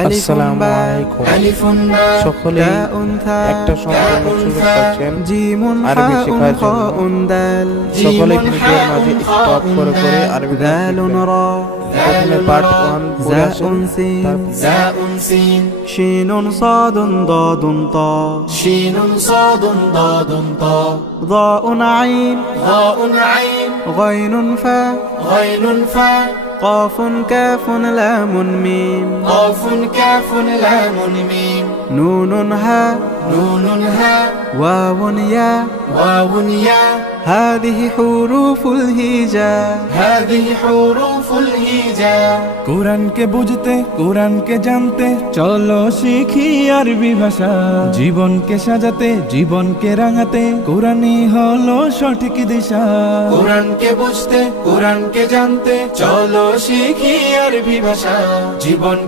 আসসালামু আলাইকুম। সকলে একটা সম্পূর্ণ সুযোগ পাচ্ছেন আরবি শেখার জন্য। সকলে ভিডিওর মাঝে স্টপ করে করে আরবি প্রথমে পার্ট 1 পড়ে আসুন। شين صاد ضاد طاء شين صاد ضاد طاء ضاء عين ضاء عين غين فاء غين فاء قاف كاف لام ميم قاف كاف لام ميم نون هاء نون هاء واو ياء واو ياء هذه حروف الهجاء هذه حروف الهجاء কোরআনকে বুঝতে কোরআনকে জানতে চলো শিখি আরবি ভাষা। জীবনকে সাজাতে জীবনকে রাঙাতে কোরআনই হলো সঠিক দিশা। কোরআনকে বুঝতে কোরআনকে জানতে চলো শিখি আরবি ভাষা। জীবন